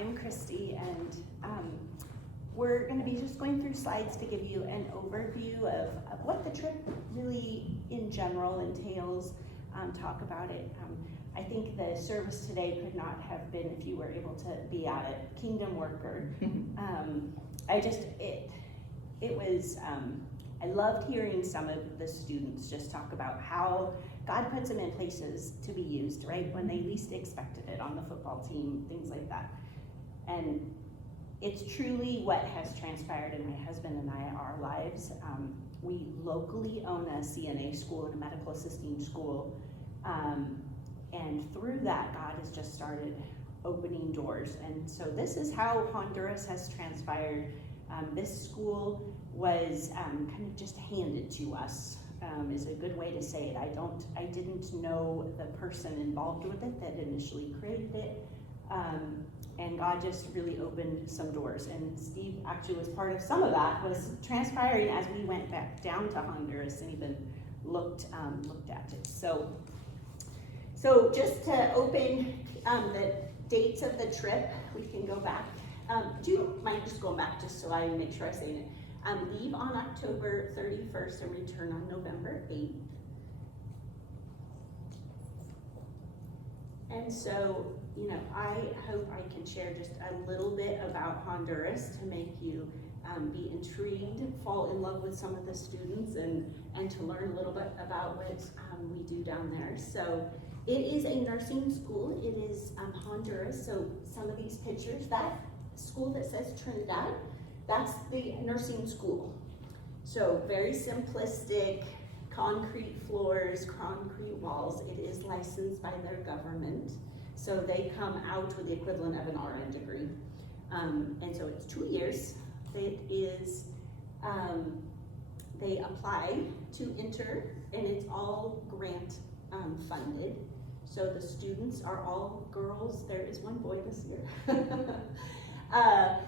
I'm Christy, and we're going to be just going through slides to give you an overview of what the trip really in general entails, talk about it. I think the service today could not have been if you were able to be at it. Kingdom worker. I loved hearing some of the students just talk about how God puts them in places to be used, right? When they least expected it, on the football team, things like that. And it's truly what has transpired in my husband and our lives. We locally own a CNA school and a medical assisting school. And through that, God has just started opening doors. And so this is how Honduras has transpired. This school was kind of just handed to us, is a good way to say it. I didn't know the person involved with it that initially created it. And God just really opened some doors. And Steve actually was part of some of that, was transpiring as we went back down to Honduras and even looked at it. So just to open the dates of the trip, we can go back. Do you mind just going back just so I make sure I say it? Leave on October 31st and return on November 8th. And so, I hope I can share just a little bit about Honduras to make you be intrigued, fall in love with some of the students, and to learn a little bit about what we do down there. So it is a nursing school. It is Honduras. So some of these pictures, that school that says Trinidad, that's the nursing school. So very simplistic, concrete floors, concrete walls. It is licensed by their government. So they come out with the equivalent of an RN degree. And so it's 2 years. It is, they apply to enter, and it's all grant funded. So the students are all girls. There is one boy this year.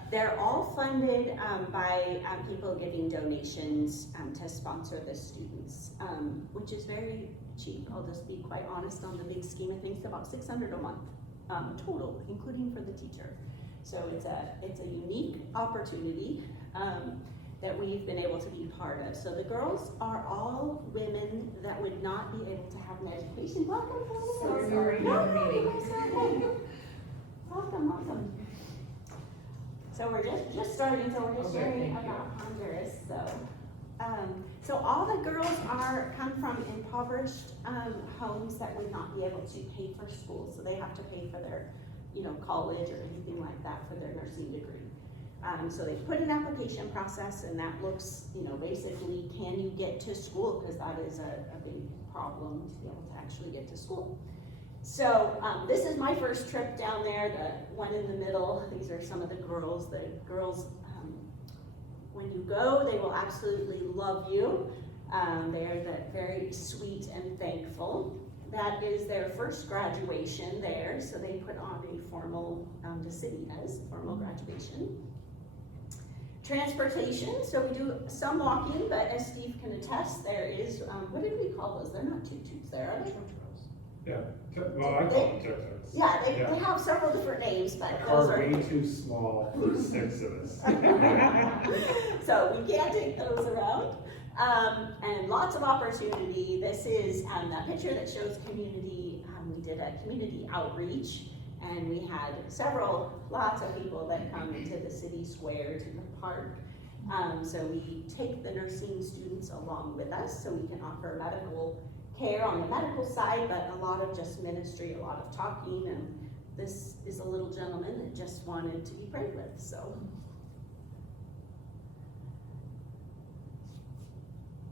They're all funded by people giving donations to sponsor the students, which is very cheap. I'll just be quite honest on the big scheme of things, about $600 a month total, including for the teacher. So it's a unique opportunity that we've been able to be part of. So the girls are all women that would not be able to have an education. Welcome, Sorry, welcome. So we're just starting, so we're just sharing about Honduras. So all the girls come from impoverished homes that would not be able to pay for school, so they have to pay for their, college or anything like that for their nursing degree. So they put an application process, and that looks, basically, can you get to school? Because that is a big problem to be able to actually get to school. So this is my first trip down there, the one in the middle. These are some of the girls. The girls, when you go, they will absolutely love you. They are very sweet and thankful. That is their first graduation there, so they put on a formal, the city does, formal graduation. Transportation, so we do some walking, but as Steve can attest, there is, what did we call those? They're not tuk-tuks there, are they? Yeah, well, I call them tuk-tuks. Yeah, they have several different names, but those Car are way too small for 6 of us. So we can't take those around. And lots of opportunity. This is that picture that shows community. We did a community outreach, and we had lots of people that come into the city square, to the park. So we take the nursing students along with us so we can offer medical care on the medical side, but a lot of just ministry, a lot of talking, and this is a little gentleman that just wanted to be prayed with, so.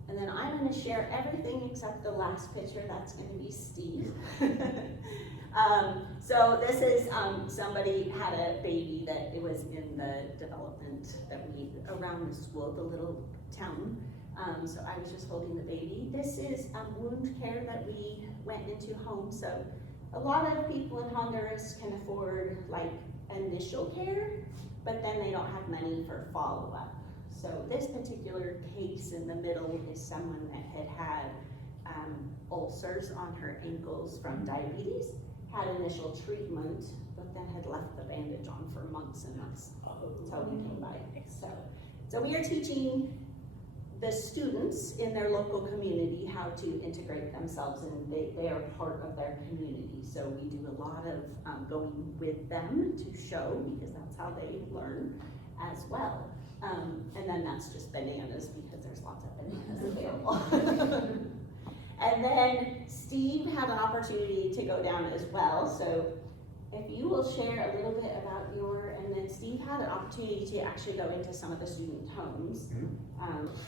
And then I'm going to share everything except the last picture. That's going to be Steve. So this is somebody had a baby that it was in the development that around the school, the little town. So I was just holding the baby. This is wound care that we went into home. So a lot of people in Honduras can afford like initial care, but then they don't have money for follow-up. So this particular case in the middle is someone that had ulcers on her ankles from diabetes, had initial treatment, but then had left the bandage on for months. moms, and that's how we came by. So we are teaching the students in their local community how to integrate themselves, and they are part of their community. So we do a lot of going with them to show, because that's how they learn as well. And then that's just bananas, because there's lots of bananas available. And then Steve had an opportunity to go down as well. So if you will share a little bit about and then Steve had an opportunity to actually go into some of the student homes.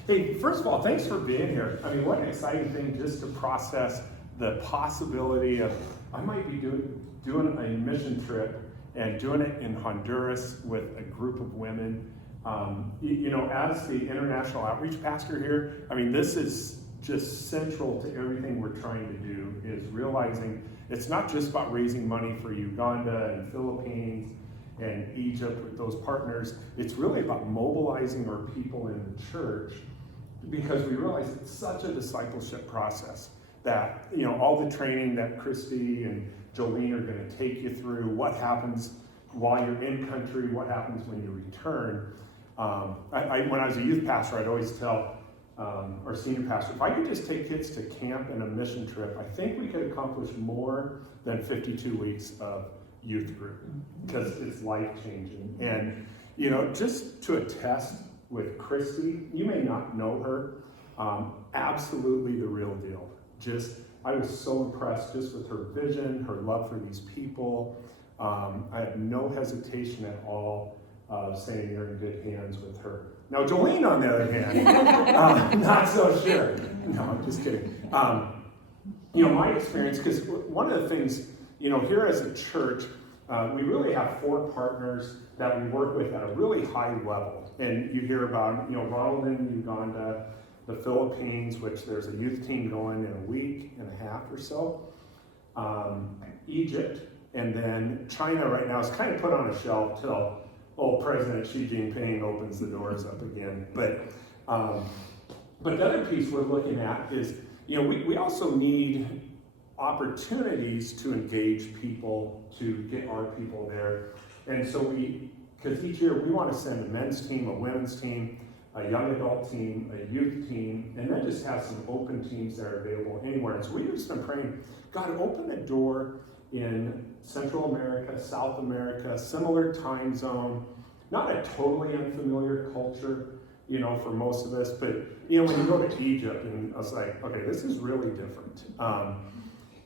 Hey, first of all, thanks for being here. I mean, what an exciting thing just to process the possibility of, I might be doing a mission trip and doing it in Honduras with a group of women. You know, as the international outreach pastor here, I mean, this is just central to everything we're trying to do, is realizing it's not just about raising money for Uganda and Philippines and Egypt with those partners. It's really about mobilizing our people in the church, because we realize it's such a discipleship process that, you know, all the training that Christy and Jolene are going to take you through, what happens while you're in country, what happens when you return. When I was a youth pastor, I'd always tell our senior pastor, if I could just take kids to camp and a mission trip, I think we could accomplish more than 52 weeks of youth group, because it's life-changing. And, you know, just to attest with Christy, you may not know her, absolutely the real deal. I was so impressed just with her vision, her love for these people. I have no hesitation at all saying you're in good hands with her. Now, Jolene, on the other hand, not so sure. No, I'm just kidding. You know, my experience, because one of the things, you know, here as a church, we really have 4 partners that we work with at a really high level. And you hear about, you know, Ronald in Uganda, the Philippines, which there's a youth team going in a week and a half or so, Egypt, and then China right now is kind of put on a shelf till President Xi Jinping opens the doors up again. But the other piece we're looking at is, you know, we also need opportunities to engage people, to get our people there. And so because each year we want to send a men's team, a women's team, a young adult team, a youth team, and then just have some open teams that are available anywhere. And so we've just been praying, God, open the door in Central America, South America, similar time zone, not a totally unfamiliar culture, you know, for most of us, but, you know, when you go to Egypt, and I was like, okay, this is really different.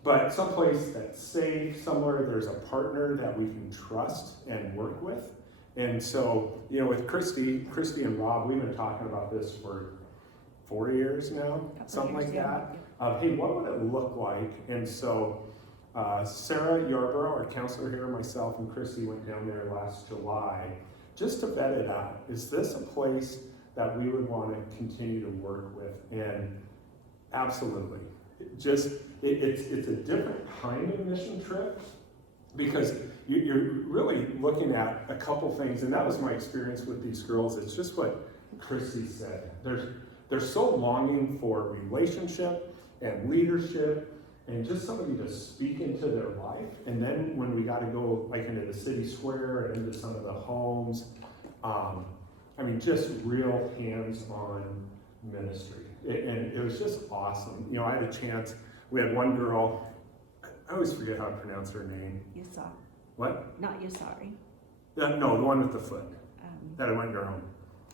But someplace that's safe, somewhere there's a partner that we can trust and work with. And so, you know, with Christy and Rob, we've been talking about this for 4 years now, something like that. Hey, what would it look like? And so Sarah Yarborough, our counselor here, myself, and Christy went down there last July just to vet it out. Is this a place that we would want to continue to work with? And absolutely. It's a different kind of mission trip, because you're really looking at a couple things, and that was my experience with these girls. It's just what Christy said. They're so longing for relationship and leadership and just somebody to speak into their life. And then when we got to go like into the city square and into some of the homes, I mean, just real hands-on ministry. And it was just awesome. You know, I had a chance, we had one girl, I always forget how to pronounce her name. Yusa. What? Not Yusari. No, the one with the foot. That went to her home.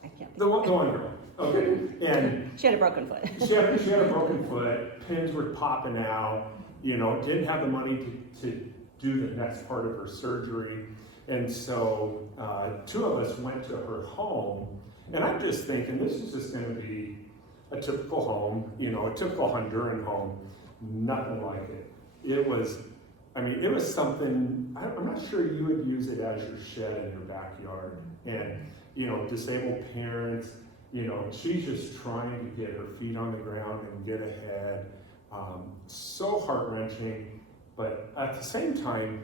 I can't. The one girl. Okay. And She had a broken foot. she had a broken foot, pins were popping out, you know, didn't have the money to do the next part of her surgery. And so 2 of us went to her home, and I'm just thinking this is just going to be a typical home, you know, a typical Honduran home, nothing like it. It was something, I'm not sure you would use it as your shed in your backyard. And, you know, disabled parents, you know, she's just trying to get her feet on the ground and get ahead. So heart-wrenching, but at the same time,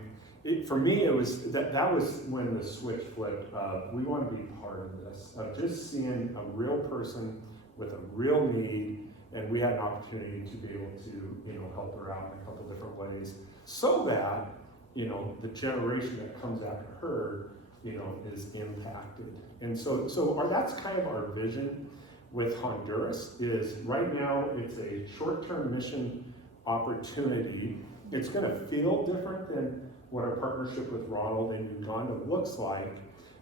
for me, it was that was when the switch flipped of, we want to be part of this, of just seeing a real person with a real need, and we had an opportunity to be able to, you know, help her out in a couple different ways, so that, you know, the generation that comes after her is impacted. And so that's kind of our vision with Honduras. Is right now it's a short-term mission opportunity. It's going to feel different than what our partnership with Ronald in Uganda looks like,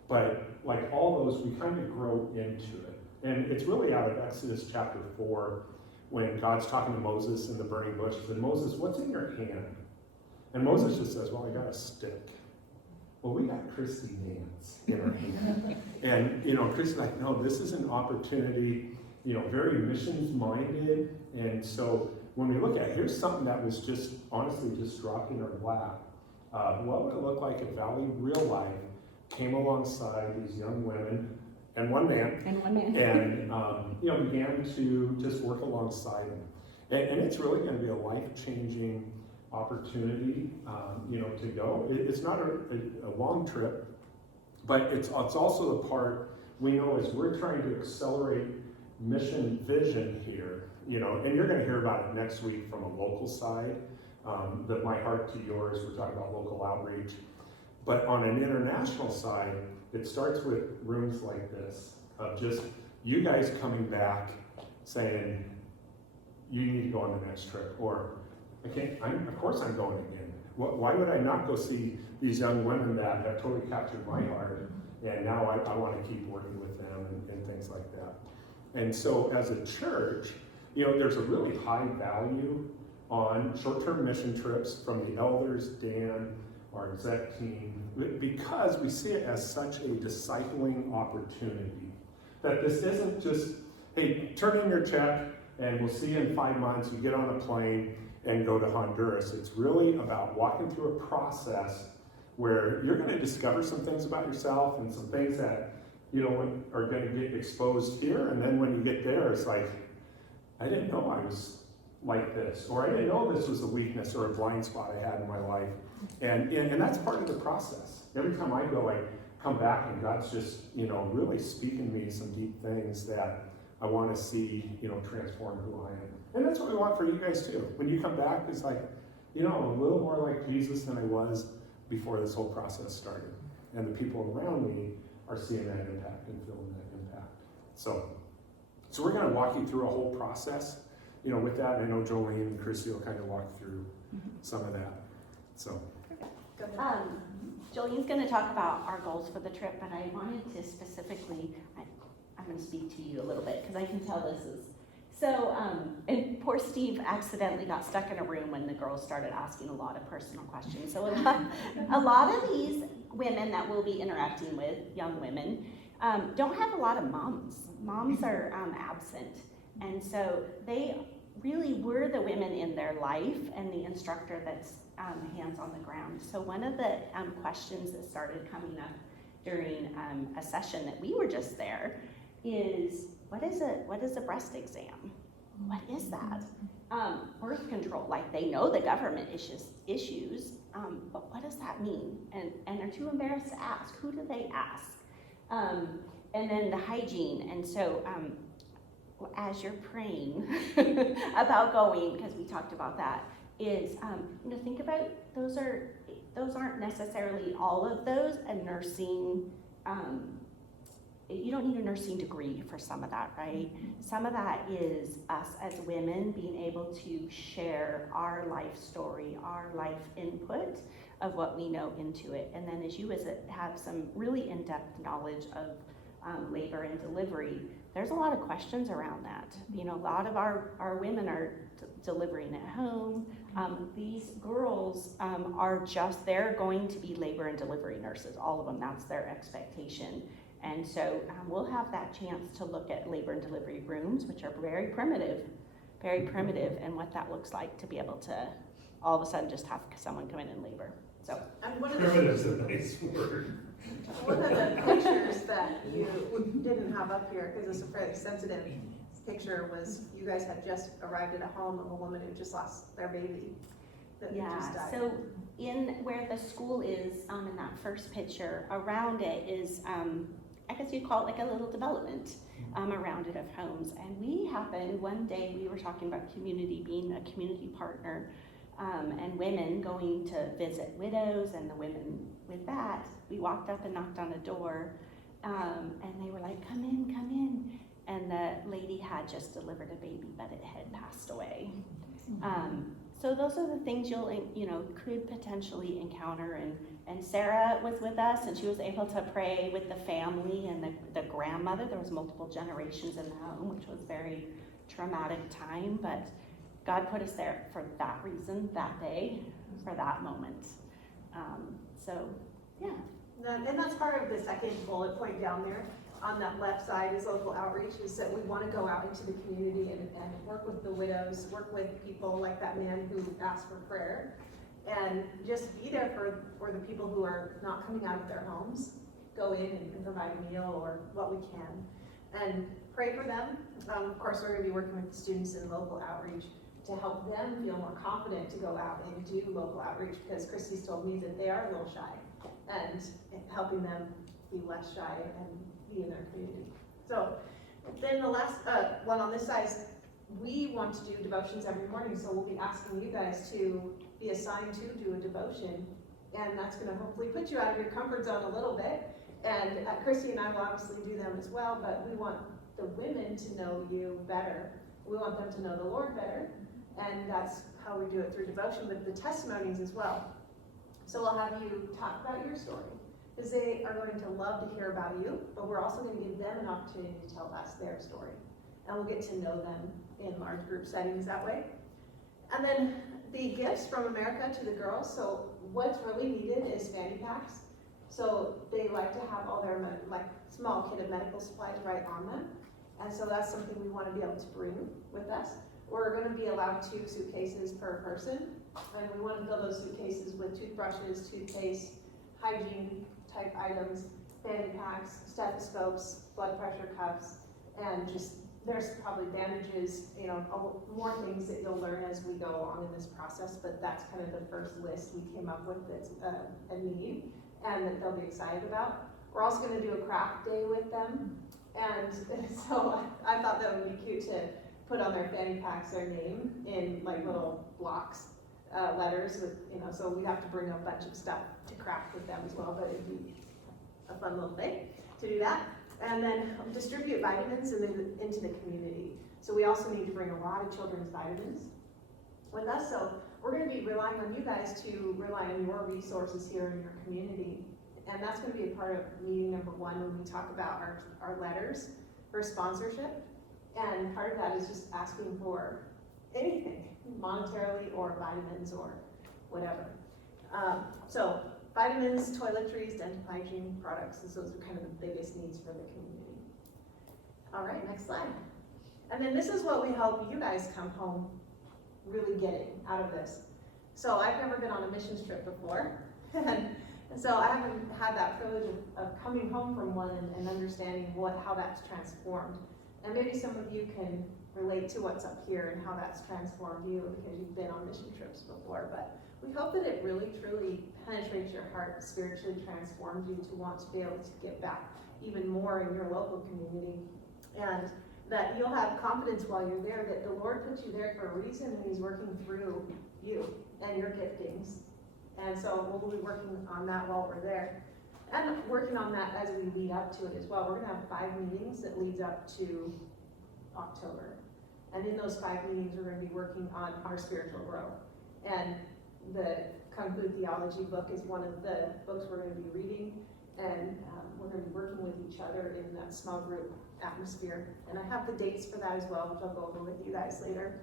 but like all those, we kind of grow into it. And it's really out of Exodus chapter 4, when God's talking to Moses in the burning bush. He said, Moses, what's in your hand? And Moses just says, well, I got a stick. Well, we got Christy Nance in our hand. And, Christy's like, no, this is an opportunity, very missions minded. And so when we look at, here's something that was just, honestly, just dropped in our lap. What would it look like if Valley Real Life came alongside these young women and one man, and began to just work alongside them. And it's really going to be a life-changing opportunity, to go. It's not a long trip, but it's also the part we know is we're trying to accelerate mission vision here, and you're going to hear about it next week from a local side. That my heart to yours, we're talking about local outreach. But on an international side, it starts with rooms like this, of just you guys coming back saying, you need to go on the next trip, or of course I'm going again. Why would I not go see these young women that have totally captured my heart, and now I want to keep working with them and things like that. And so as a church, there's a really high value on short-term mission trips from the elders, Dan, our exec team, because we see it as such a discipling opportunity. That this isn't just, hey, turn in your check and we'll see you in 5 months, you get on a plane and go to Honduras. It's really about walking through a process where you're going to discover some things about yourself and some things that, are going to get exposed here. And then when you get there, it's like, I didn't know I was like this, or I didn't know this was a weakness or a blind spot I had in my life. And that's part of the process. Every time I go, I come back and God's just, really speaking to me some deep things that I want to see, transform who I am. And that's what we want for you guys too. When you come back, it's like, I'm a little more like Jesus than I was before this whole process started. And the people around me are seeing that impact and feeling that impact. So we're going to walk you through a whole process, with that. And I know Jolene and Chrissy will kind of walk through some of that. So. Jolene's going to talk about our goals for the trip, but I wanted to specifically, I'm going to speak to you a little bit because I can tell this is, and poor Steve accidentally got stuck in a room when the girls started asking a lot of personal questions. So a lot of these women that we'll be interacting with, young women, don't have a lot of moms. Moms are absent. And so they really were the women in their life and the instructor that's hands on the ground. So one of the questions that started coming up during a session that we were just there is, what is a breast exam? What is that? Birth control, like they know the government issues, but what does that mean? And they're too embarrassed to ask. Who do they ask? And then the hygiene. And so as you're praying about going, because we talked about that, is think about those aren't necessarily all of those a nursing. You don't need a nursing degree for some of that, right? Some of that is us as women being able to share our life story, our life input of what we know into it. And then as you have some really in-depth knowledge of labor and delivery, there's a lot of questions around that. A lot of our women are delivering at home. These girls they're going to be labor and delivery nurses, all of them, that's their expectation. And so we'll have that chance to look at labor and delivery rooms, which are very primitive, and what that looks like to be able to all of a sudden just have someone come in and labor. So primitive's a nice word. One of the pictures that you didn't have up here, because it's a very sensitive picture, was you guys had just arrived at a home of a woman who just lost their baby. Just died. So in where the school is, in that first picture, around it is, I guess you'd call it like a little development around it of homes. And one day we were talking about community, being a community partner and women going to visit widows, and the women with that, we walked up and knocked on a door, and they were like, come in, come in. And the lady had just delivered a baby, but it had passed away. So those are the things could potentially encounter. And Sarah was with us, and she was able to pray with the family and the grandmother. There was multiple generations in the home, which was very traumatic time, but God put us there for that reason, that day, for that moment. So, yeah. And that's part of the second bullet point down there. On that left side is local outreach, is that we want to go out into the community and work with the widows, work with people like that man who asked for prayer, and just be there for the people who are not coming out of their homes. Go in and provide a meal or what we can, and pray for them. Of course, we're going to be working with the students in local outreach to help them feel more confident to go out and do local outreach, because Christy's told me that they are a little shy, and helping them be less shy and be in their community. So then the last one on this side is we want to do devotions every morning, so we'll be asking you guys to be assigned to do a devotion, and that's going to hopefully put you out of your comfort zone a little bit. And Christy and I will obviously do them as well, but we want the women to know you better. We want them to know the Lord better, and that's how we do it through devotion with the testimonies as well. So we'll have you talk about your story, because they are going to love to hear about you, but we're also going to give them an opportunity to tell us their story. And we'll get to know them in large group settings that way. And then the gifts from America to the girls. So what's really needed is fanny packs. So they like to have all their small kit of medical supplies right on them. And so that's something we want to be able to bring with us. We're going to be allowed 2 suitcases per person. And we want to fill those suitcases with toothbrushes, toothpaste, hygiene type items, fanny packs, stethoscopes, blood pressure cuffs, and just there's probably bandages, more things that you'll learn as we go along in this process, but that's kind of the first list we came up with that's a need and that they'll be excited about. We're also going to do a craft day with them, and so I thought that would be cute to put on their fanny packs their name in little blocks, letters with, so we'd have to bring a bunch of stuff to craft with them as well, but it'd be a fun little thing to do that. And then distribute vitamins into the community. So we also need to bring a lot of children's vitamins with us. So we're going to be relying on you guys to rely on your resources here in your community. And that's going to be a part of meeting number 1 when we talk about our letters for sponsorship. And part of that is just asking for anything, monetarily or vitamins or whatever. So vitamins, toiletries, dental hygiene products, and so those are kind of the biggest needs for the community. All right, next slide. And then this is what we hope you guys come home really getting out of this. So I've never been on a missions trip before, and so I haven't had that privilege of coming home from one and understanding how that's transformed. And maybe some of you can relate to what's up here and how that's transformed you because you've been on mission trips before, but we hope that it really, truly penetrates your heart, spiritually transforms you to want to be able to give back even more in your local community, and that you'll have confidence while you're there that the Lord put you there for a reason, and He's working through you and your giftings. And so we'll be working on that while we're there, and working on that as we lead up to it as well. We're going to have 5 meetings that leads up to October, and in those 5 meetings we're going to be working on our spiritual growth. And the Conclude Theology book is one of the books we're going to be reading, and we're going to be working with each other in that small group atmosphere. And I have the dates for that as well, which I'll go over with you guys later.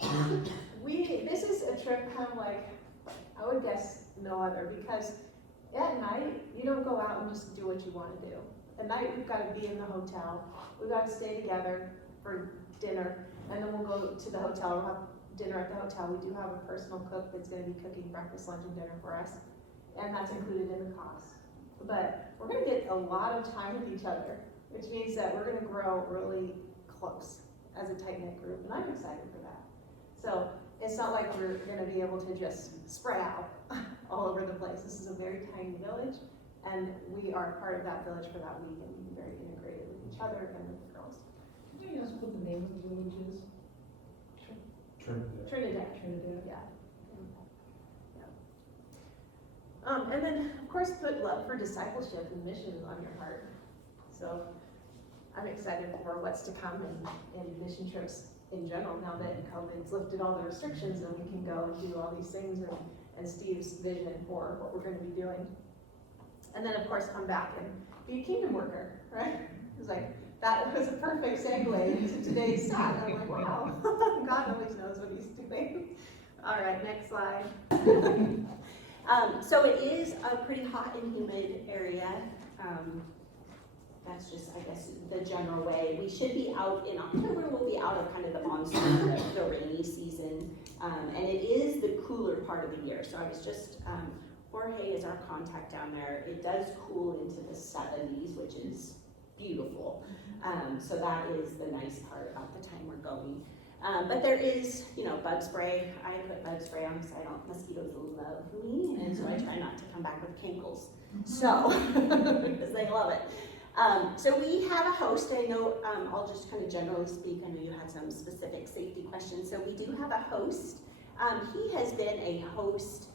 This is a trip kind of like, I would guess no other, because at night, you don't go out and just do what you want to do. At night, we've got to be in the hotel. We've got to stay together for dinner, and then we'll go to the hotel. We'll have dinner at the hotel. We do have a personal cook that's going to be cooking breakfast, lunch, and dinner for us, and that's included in the cost. But we're going to get a lot of time with each other, which means that we're going to grow really close as a tight-knit group, and I'm excited for that. So it's not like we're going to be able to just spread out all over the place. This is a very tiny village, and we are part of that village for that week and be very integrated with each other and with the girls. Can you ask what the name of the village is? Trinidad. Trinidad. Trinidad. Yeah. And then, of course, put love for discipleship and mission on your heart. So I'm excited for what's to come in mission trips in general, now that COVID's lifted all the restrictions and we can go and do all these things, and Steve's vision for what we're gonna be doing. And then, of course, come back and be a kingdom worker, right? It's like, that was a perfect segue into today's talk. I'm like, wow, God always knows what he's doing. All right, next slide. So it is a pretty hot and humid area. That's just, I guess, the general way. We should be out in October. We'll be out of kind of the monsoon, the rainy season. And it is the cooler part of the year. So I was just, Jorge is our contact down there. It does cool into the 70s, which is beautiful. So that is the nice part about the time we're going. But there is, bug spray. I put bug spray on because mosquitoes love me, and so I try not to come back with cankles. So, because they love it. So we have a host. I know, I'll just kind of generally speak. I know you had some specific safety questions. So we do have a host. He has been a host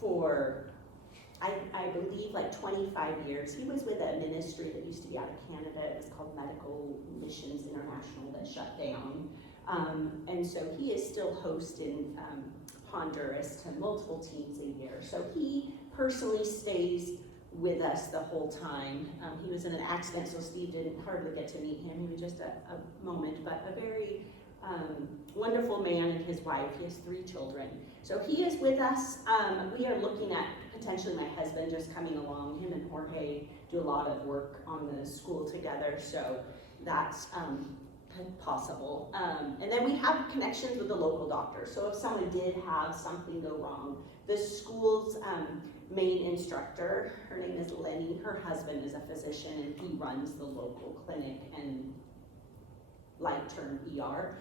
for, I believe, like 25 years. He was with a ministry that used to be out of Canada. It was called Medical Missions International that shut down. And so he is still hosting Honduras to multiple teams a year. So he personally stays with us the whole time. He was in an accident, so Steve didn't hardly get to meet him. He was just a moment, but a very wonderful man and his wife. He has 3 children. So he is with us. We are looking at potentially my husband just coming along. Him and Jorge do a lot of work on the school together, so that's possible. And then we have connections with the local doctor. So if someone did have something go wrong, the school's main instructor, her name is Lenny, her husband is a physician and he runs the local clinic and light term ER.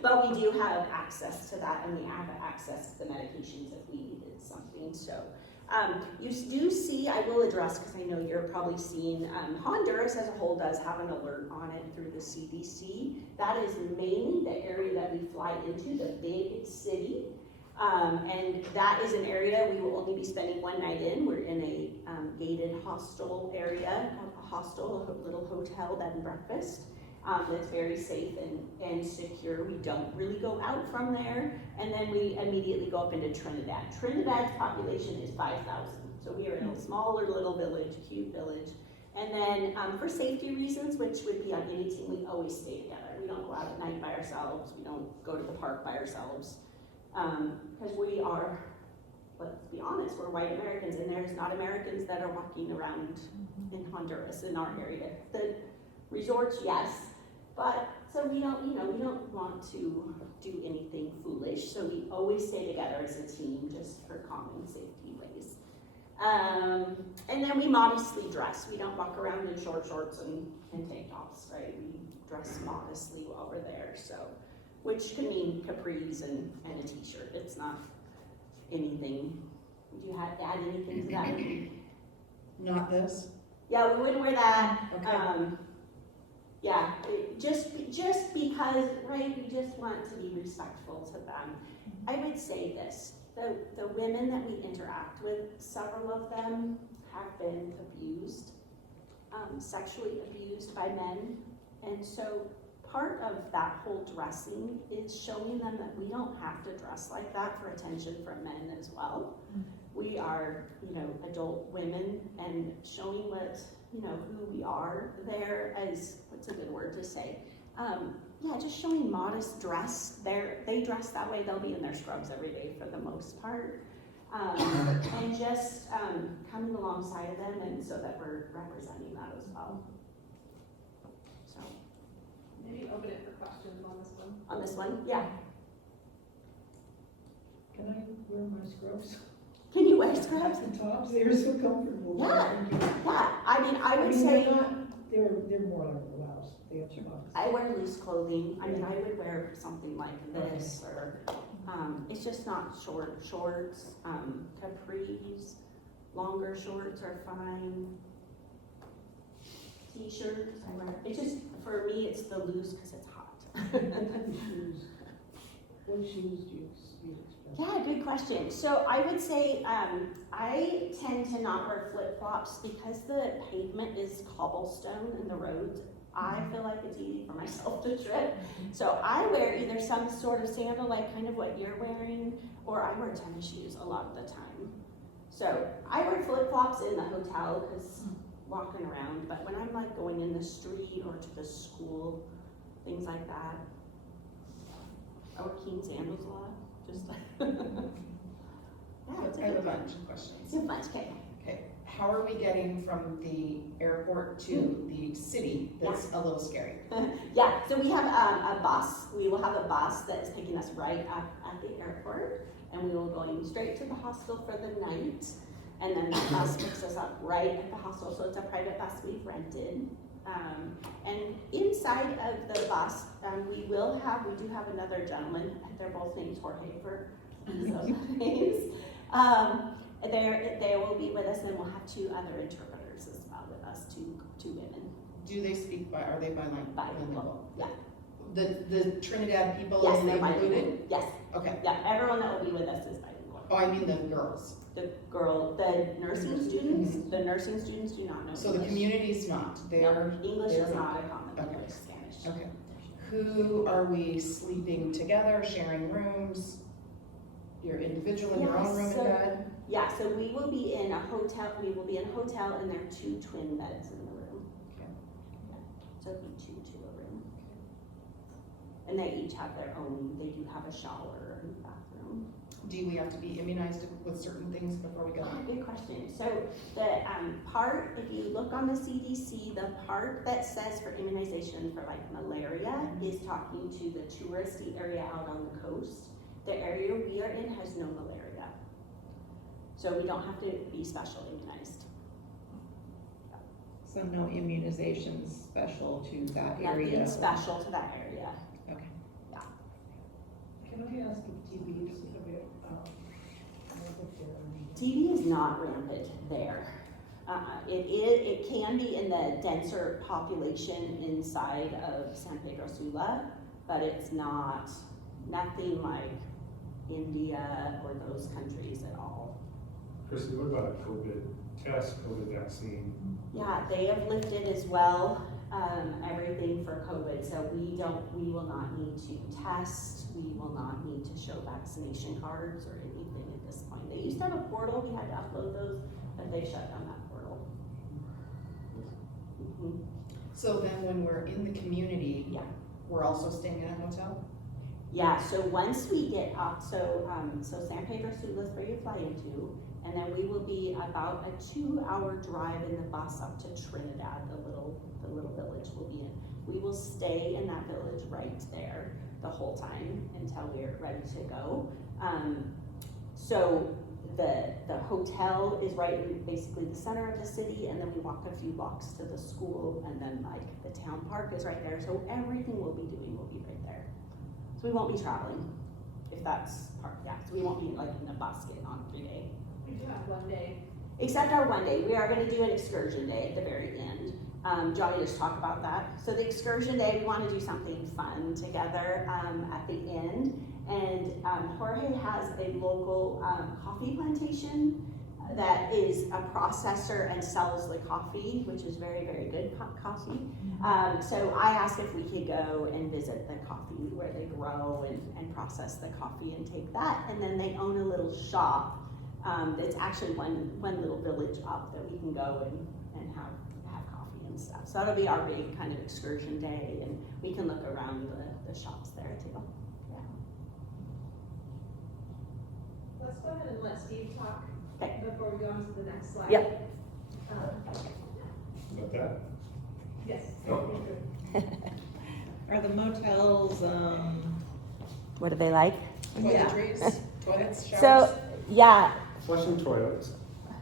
But we do have access to that, and we have access to the medications if we needed something. So you do see, I will address, because I know you're probably seeing, Honduras as a whole does have an alert on it through the CDC. That is mainly the area that we fly into, the big city. And that is an area we will only be spending 1 night in. We're in a gated hostel area, a little hotel, bed and breakfast. That's very safe and secure. We don't really go out from there. And then we immediately go up into Trinidad. Trinidad's population is 5,000. So we are in a smaller little village, cute village. And then for safety reasons, which would be on any team, we always stay together. We don't go out at night by ourselves. We don't go to the park by ourselves. Because we are, let's be honest, we're white Americans, and there's not Americans that are walking around in Honduras in our area. The resorts, yes, but so we don't, we don't want to do anything foolish. So we always stay together as a team, just for common safety ways. And then we modestly dress. We don't walk around in short shorts and tank tops, right? We dress modestly while we're there. So, which can mean capris and a t-shirt. It's not anything. Do you have to add anything to that? Not this? Yeah, we wouldn't wear that. Okay. Yeah, just because, right, we just want to be respectful to them. I would say this, the women that we interact with, several of them have been abused, sexually abused by men. And so part of that whole dressing is showing them that we don't have to dress like that for attention from men as well. We are, adult women, and showing what, who we are there as, what's a good word to say? Just showing modest dress. They dress that way, they'll be in their scrubs every day for the most part. And just coming alongside of them, and so that we're representing that as well. So. Maybe open it for questions on this one. On this one, yeah. Can I wear my scrubs? Can you wear scrubs? The tops, they're so comfortable. Yeah. Yeah, I would say, they're more like a blouse. They have tops. I wear loose clothing. I would wear something like this, or, it's just not shorts, capris, longer shorts are fine. T-shirts, I wear, it's just, for me, it's the loose because it's hot. Shoes. What shoes do you expect? Yeah, good question. So I would say, I tend to not wear flip-flops because the pavement is cobblestone and the roads, I feel like it's easy for myself to trip. So I wear either some sort of sandal, like kind of what you're wearing, or I wear tennis shoes a lot of the time. So I wear flip-flops in the hotel because walking around, but when I'm like going in the street or to the school, things like that, I wear keen sandals a lot, just yeah, it's a I have a good bunch of questions. It's a bunch, okay. Okay, how are we getting from the airport to the city? That's a little scary. Yeah, so we have a bus. We will have a bus that is picking us right up at the airport, and we will going straight to the hostel for the night. And then the bus picks us up right at the hostel, so it's a private bus we've rented. And inside of the bus, we do have another gentleman. They're both named Jorge for those names. They will be with us, and we'll have 2 other interpreters as well with us, two women. Do they speak are they bilingual? Bilingual, yeah. The Trinidad people Yes, in they're the bilingual. included? Yes, Okay. yeah, everyone that will be with us is bilingual. Oh, I mean the girls. The nursing students, the nursing students do not know So the English. community's not, No, they're, English they're is not. not a common Okay. language, Spanish. okay. Who are we sleeping together, sharing rooms? You're individual in your Yeah, own room so- and bed? Yeah, so we will be in a hotel, and there are 2 twin beds in the room. Okay. Yeah, so it'd be 2 to a room. And they each have their own, they do have a shower and bathroom. Do we have to be immunized with certain things before we go on? Good question. So the part, if you look on the CDC, the part that says for immunization for like malaria is talking to the touristy area out on the coast. The area we are in has no malaria. So we don't have to be special immunized. So no immunizations special to that area? Nothing special to that area. Okay. Can I ask if TB is a bit, TB is not rampant there. It can be in the denser population inside of San Pedro Sula, but it's nothing like India or those countries at all. Chrissy, what about a COVID test, COVID vaccine? Yeah, they have lifted as well, everything for COVID, so we will not need to test, we will not need to show vaccination cards or anything at this point. They used to have a portal, we had to upload those, but they shut down that portal. Mhm. So then when we're in the community, Yeah. we're also staying in a hotel? Yeah, so once we get up, so San Pedro Sula is where you fly into, and then we will be about a 2-hour drive in the bus up to Trinidad, the little village we'll be in. We will stay in that village right there the whole time until we're ready to go. So the hotel is right in basically the center of the city, and then we walk a few blocks to the school, and then like the town park is right there. So everything we'll be doing will be right there. So we won't be traveling, if that's part, yeah, so we won't be like in a bus getting on 3 day. We do have 1 day. Except our 1 day, we are gonna do an excursion day at the very end. Do you want me to just talk about that? So the excursion day, we wanna do something fun together, at the end. And, Jorge has a local, coffee plantation that is a processor and sells the coffee, which is very, very good coffee. So I asked if we could go and visit the coffee where they grow and process the coffee and take that. And then they own a little shop, that's actually one little village up that we can go and have coffee and stuff. So that'll be our big kind of excursion day, and we can look around the shops there too. Yeah. Let's go ahead and let Steve talk Okay. before we go on to the next slide. Yep. About that? Yes. Are the motels, What do they like? Toiletries, toilets, showers? So, yeah, Flushing toilets,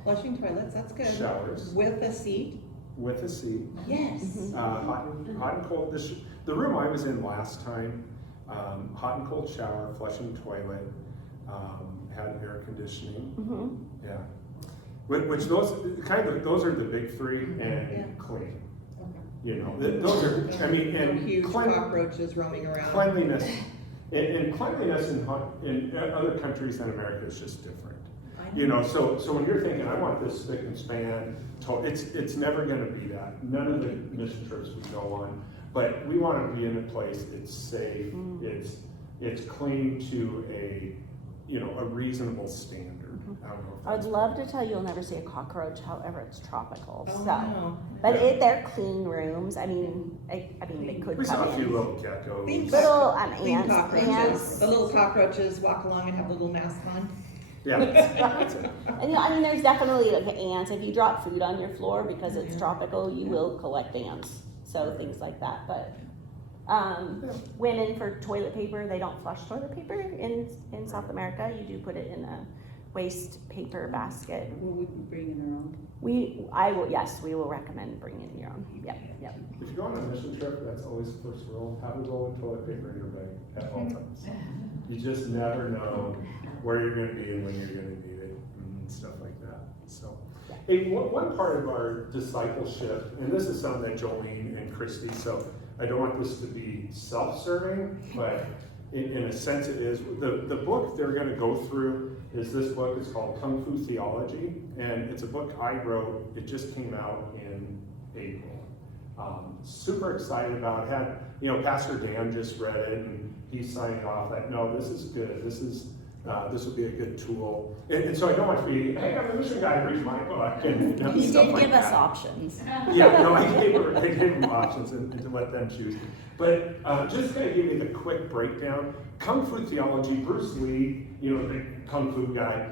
flushing toilets, that's good. showers, With a seat? with a seat, Yes. hot and cold. The room I was in last time, hot and cold shower, flushing toilet, had air conditioning, mm-hmm. yeah. Which those are the big 3, and Yeah. clean. Okay. You know, those are, I mean, No and huge cockroaches roaming around. cleanliness And cleanliness in other countries in America is just different. You know, so when you're thinking, I want this spick and span, it's never gonna be that. None of the mission trips we go on, but we wanna be in a place it's safe, it's clean to a, you know, a reasonable standard. I don't know if I'd that's- love to tell you you'll never see a cockroach, however, it's tropical, Oh, so. no. But Yeah. they're clean rooms, I mean, they could We saw come a few in. little geckos. Little, Clean ants, cockroaches, the little cockroaches walk along and have the little mask on. Yeah. And you know, I mean, there's definitely like ants, if you drop food on your floor because it's tropical, you will collect ants, so things like that, but. Women for toilet paper, they don't flush toilet paper in South America, you do put it in a waste paper basket. Will we be bringing our own? Yes, we will recommend bringing your own, yep. If you go on a mission trip, that's always the first rule, have a roll of toilet paper in your bag at all times. You just never know where you're gonna be and when you're gonna need it, and stuff like that, so. Hey, one part of our discipleship, and this is something that Jolene and Christy, so I don't want this to be self-serving, but in a sense it is. The book they're gonna go through is this book, it's called Kung Fu Theology, and it's a book I wrote, it just came out in April. Super excited about it. You know, Pastor Dan just read it, and he signed off that, no, this is good, this would be a good tool. And so I don't want to be, hey, I'm a mission guy, read my book, and you know, He stuff did like give us that. options. Yeah, no, I gave them options and to let them choose. But just kind of give you the quick breakdown. Kung Fu Theology, Bruce Lee, you know, the Kung Fu guy,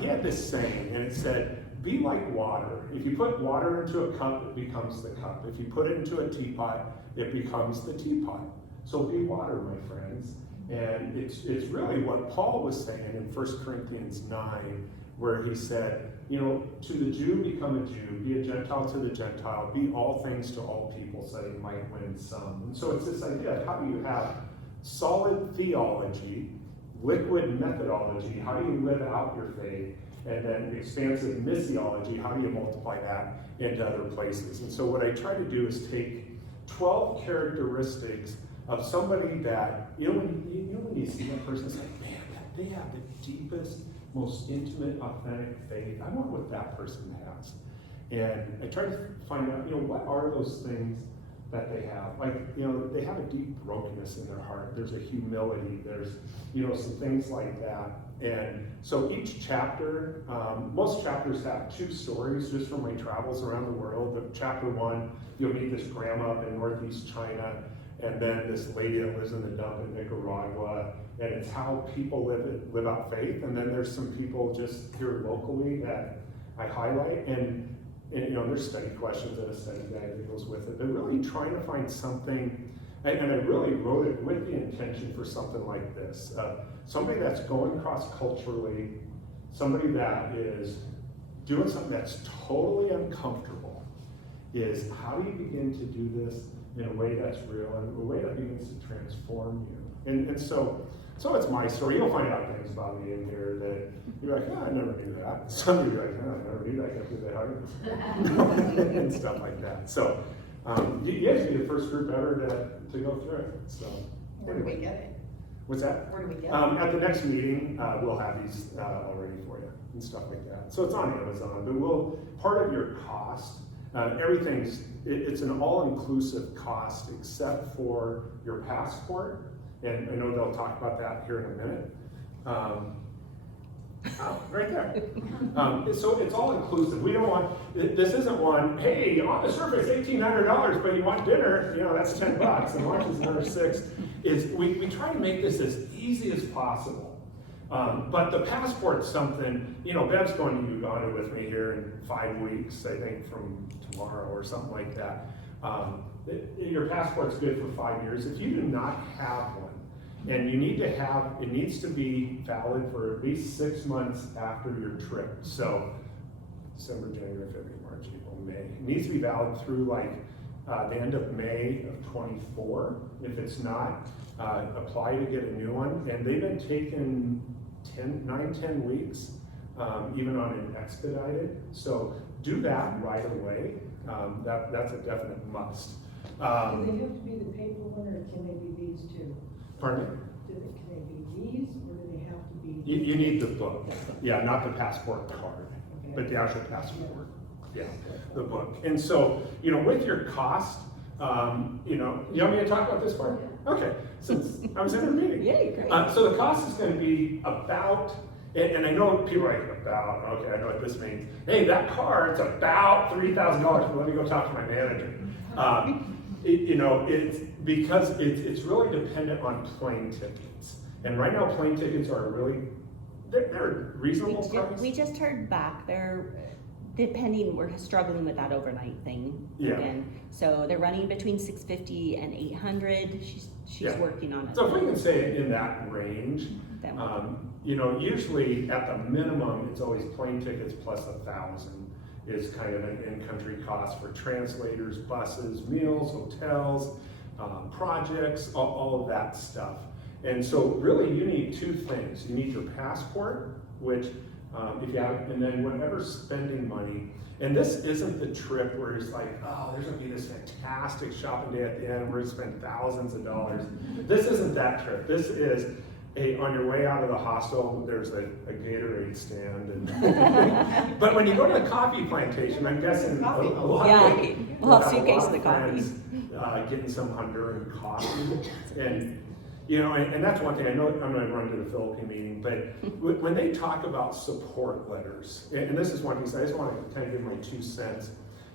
he had this saying, and it said, be like water. If you put water into a cup, it becomes the cup. If you put it into a teapot, it becomes the teapot. So be water, my friends. And it's really what Paul was saying in 1 Corinthians 9, where he said, you know, to the Jew become a Jew, be a Gentile to the Gentile, be all things to all people, so that you might win some. And so it's this idea of how do you have solid theology, liquid methodology, how do you live out your faith, and then expansive missiology, how do you multiply that into other places? And so what I try to do is take 12 characteristics of somebody that, you know when you see that person, it's like, man, they have the deepest, most intimate, authentic faith. I want what that person has. And I try to find out, you know, what are those things that they have? Like, you know, they have a deep brokenness in their heart. There's a humility. There's, you know, some things like that. And so each chapter, most chapters have 2 stories just from my travels around the world. But chapter 1, you'll meet this grandma up in northeast China, and then this lady that lives in the dump in Nicaragua, and it's how people live out faith. And then there's some people just here locally that I highlight, and you know, there's study questions and a study guide that goes with it. But really trying to find something, and I really wrote it with the intention for something like this. Somebody that's going cross-culturally, somebody that is doing something that's totally uncomfortable, is how do you begin to do this in a way that's real and a way that begins to transform you. And so it's my story. You'll find out things about me in here that you're like, oh, I never knew that. Some of you are like, oh, I never knew that. I got through that hard. And stuff like that. So you guys be the first group ever to go through it. So Where do we get it? what's that? Where do we get it? At the next meeting, we'll have these all ready for you and stuff like that. So it's on Amazon, but part of your cost, it's an all-inclusive cost except for your passport, and I know they'll talk about that here in a minute. Right there. So it's all inclusive. We don't want, this isn't one, hey, on the surface, $1,800, but you want dinner, you know, that's $10, and lunch is another $6. We try to make this as easy as possible. But the passport's something, you know, Bev's going to Uganda with me here in 5 weeks, I think from tomorrow or something like that. Your passport's good for 5 years. If you do not have one, and you need to have, it needs to be valid for at least 6 months after your trip. So December, January, February, March, April, May. It needs to be valid through like the end of May of 24. If it's not, apply to get a new one. And they've been taking 10 weeks, even on an expedited. So do that right away. That's a definite must. Do they have to be the paper one, or can they be these 2? Pardon me? Can they be these, or do they have to be? You need the book, yeah, not the passport card, but the actual passport, yeah, the book. And so, with your cost, you want me to talk about this part? Okay, since I was in a meeting. Yay, great. So the cost is going to be about, and I know people are like, about, okay, I know what this means. Hey, that card's about $3,000, but let me go talk to my manager. It's because it's really dependent on plane tickets. And right now, plane tickets are they're reasonable price. We just heard back, we're struggling with that overnight thing Yeah. again. So they're running between 650 and 800. She's Yeah. working on it. So if we can say in that range, Then usually at the minimum, it's always plane tickets plus 1,000 is kind of an in-country cost for translators, buses, meals, hotels, projects, all of that stuff. And so really you need two things. You need your passport, which if you have, and then whatever spending money. And this isn't the trip where it's like, oh, there's gonna be this fantastic shopping day at the end, we're gonna spend thousands of dollars. This isn't that trip. This is on your way out of the hostel, there's a Gatorade stand. And but when you go to the coffee plantation, I'm guessing a lot Yeah, of we'll have a suitcase lot of the coffee. friends, getting some Honduran coffee. And and that's one thing, I know I'm gonna run to the Philippine meeting, but when they talk about support letters, and this is one piece, I just wanna kind of give my 2 cents,